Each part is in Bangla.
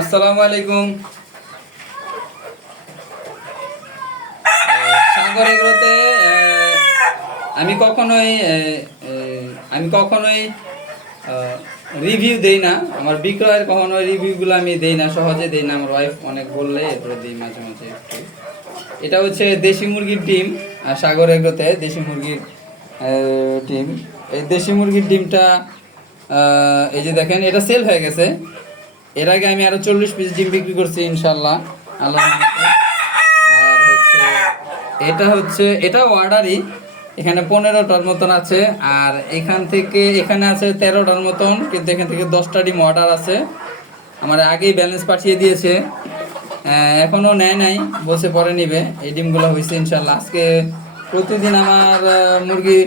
আসসালামু আলাইকুম। সাগর এগুলোতে আমি কখনোই রিভিউ দেই না। আমার বিক্রয়ের কখনো রিভিউগুলো আমি দেই না, সহজে দেই না। আমার ওয়াইফ অনেক বললে এরপরে দিই মাঝে মাঝে একটু। এটা হচ্ছে দেশি মুরগির ডিম। সাগর এগুলোতে দেশি মুরগির ডিম। এই দেশি মুরগির ডিমটা এই যে দেখেন, এটা সেল হয়ে গেছে। এর আগে আমি আরো 40 পিস ডিম বিক্রি করছি ইনশাল্লাহ, আল্লাহ রহমতে। আর এটা অর্ডারই। এখানে 15টার মতন আছে, আর এখানে আছে 13টার মতন, কিন্তু এখান থেকে 10টা ডিম অর্ডার আছে। আমার আগেই ব্যালেন্স পাঠিয়ে দিয়েছে, এখনো নেয় নাই, বসে পরে নিবে। এই ডিমগুলো হয়েছে ইনশাল্লাহ। আজকে প্রতিদিন আমার মুরগি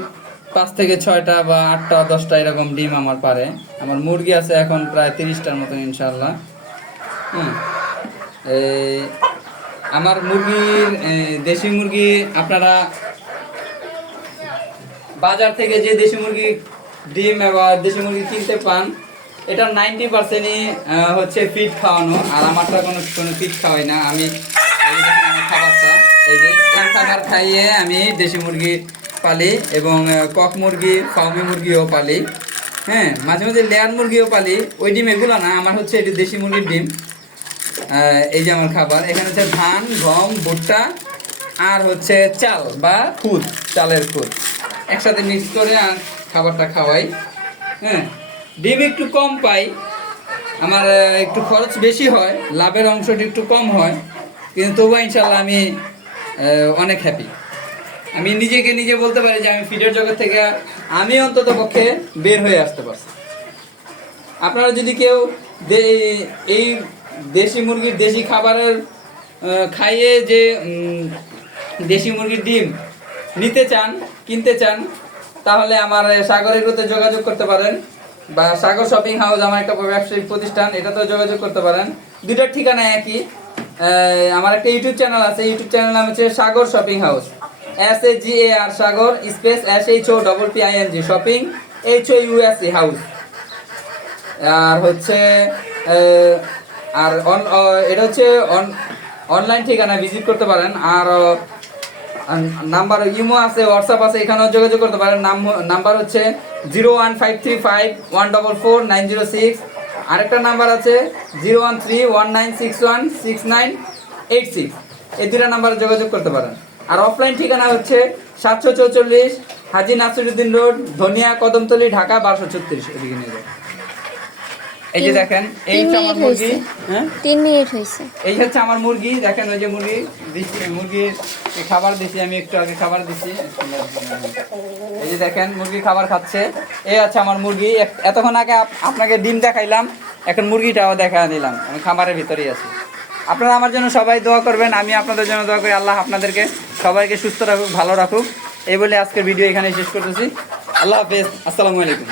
5 থেকে 6টা বা 8টা 10টা এরকম ডিম আমার পারে। আমার মুরগি আছে এখন প্রায় 30টার মতন ইনশাল্লাহ। আমার মুরগির দেশি মুরগি আপনারা বাজার থেকে যে দেশি মুরগি ডিম বা দেশি মুরগি কিনতে পান, এটা 90%ই হচ্ছে ফিড খাওয়ানো। আর আমারটা কোনো ফিড খাওয়াই না। আমি আমার খাবারটা এই খাবার খাইয়ে আমি দেশি মুরগি পালি, এবং কক মুরগি, ফার্মি মুরগিও পালি। হ্যাঁ, মাঝে মাঝে লেয়ার মুরগিও পালি। ওই ডিম এগুলো না, আমার হচ্ছে এটি দেশি মুরগির ডিম। এই যে আমার খাবার, এখানে হচ্ছে ধান, গম, ভুট্টা আর হচ্ছে চাল বা খুদ, চালের খুদ একসাথে মিক্স করে আর খাবারটা খাওয়াই। হ্যাঁ, ডিম একটু কম পাই, আমার একটু খরচ বেশি হয়, লাভের অংশটি একটু কম হয়, কিন্তু তবুও ইনশাল্লাহ আমি অনেক হ্যাপি। আমি নিজেকে নিজে বলতে পারি যে আমি ফিডের জগৎ থেকে আমি অন্তত পক্ষে বের হয়ে আসতে পারছি। আপনারা যদি কেউ এই দেশি মুরগির দেশি খাবারের খাইয়ে যে দেশি মুরগির ডিম নিতে চান, কিনতে চান, তাহলে আমার সাগর এগ্রোতে যোগাযোগ করতে পারেন, বা সাগর শপিং হাউস আমার একটা ব্যবসায়িক প্রতিষ্ঠান, এটাতেও যোগাযোগ করতে পারেন। দুইটার ঠিকানা একই। আমার একটা ইউটিউব চ্যানেল আছে, ইউটিউব চ্যানেল নাম হচ্ছে সাগর শপিং হাউস, SAGAR সাগর space SHOPPING shopping HOUSE house. আর হচ্ছে এটা হচ্ছে অনলাইন ঠিকানা, ভিজিট করতে পারেন। আর নাম্বার ইমো আছে, হোয়াটসঅ্যাপ আছে, এখানেও যোগাযোগ করতে পারেন। নাম্বার হচ্ছে 01535144906। আরেকটা নাম্বার আছে 01319616986। এই দুটা নাম্বারে যোগাযোগ করতে পারেন। আর অফলাইন ঠিকানা হচ্ছে 744 হাজী নাসিরউদ্দিন রোড, ধনিয়া, কদমতলী, ঢাকা 1236। এদিকে নিয়ে যাবেন। এই যে দেখেন, এই হচ্ছে আমার মুরগি। হ্যাঁ, 3 মিনিট হয়েছে। এই হচ্ছে আমার মুরগি। দেখেন, ওই যে মুরগির খাবার দিছি আমি, একটু আগে খাবার দিছি। এই যে দেখেন, মুরগি খাবার খাচ্ছে। এই আছে আমার মুরগি। এতক্ষণ আগে আপনাকে ডিম দেখাইলাম, এখন মুরগিটাও দেখা নিলাম। আমি খামারের ভিতরেই আছি। আপনারা আমার জন্য সবাই দোয়া করবেন, আমি আপনাদের জন্য দোয়া করি। আল্লাহ আপনাদেরকে সবাইকে সুস্থ রাখুক, ভালো রাখুক। এই বলে আজকের ভিডিও এখানে শেষ করতেছি। আল্লাহ হাফেজ, আসসালামু আলাইকুম।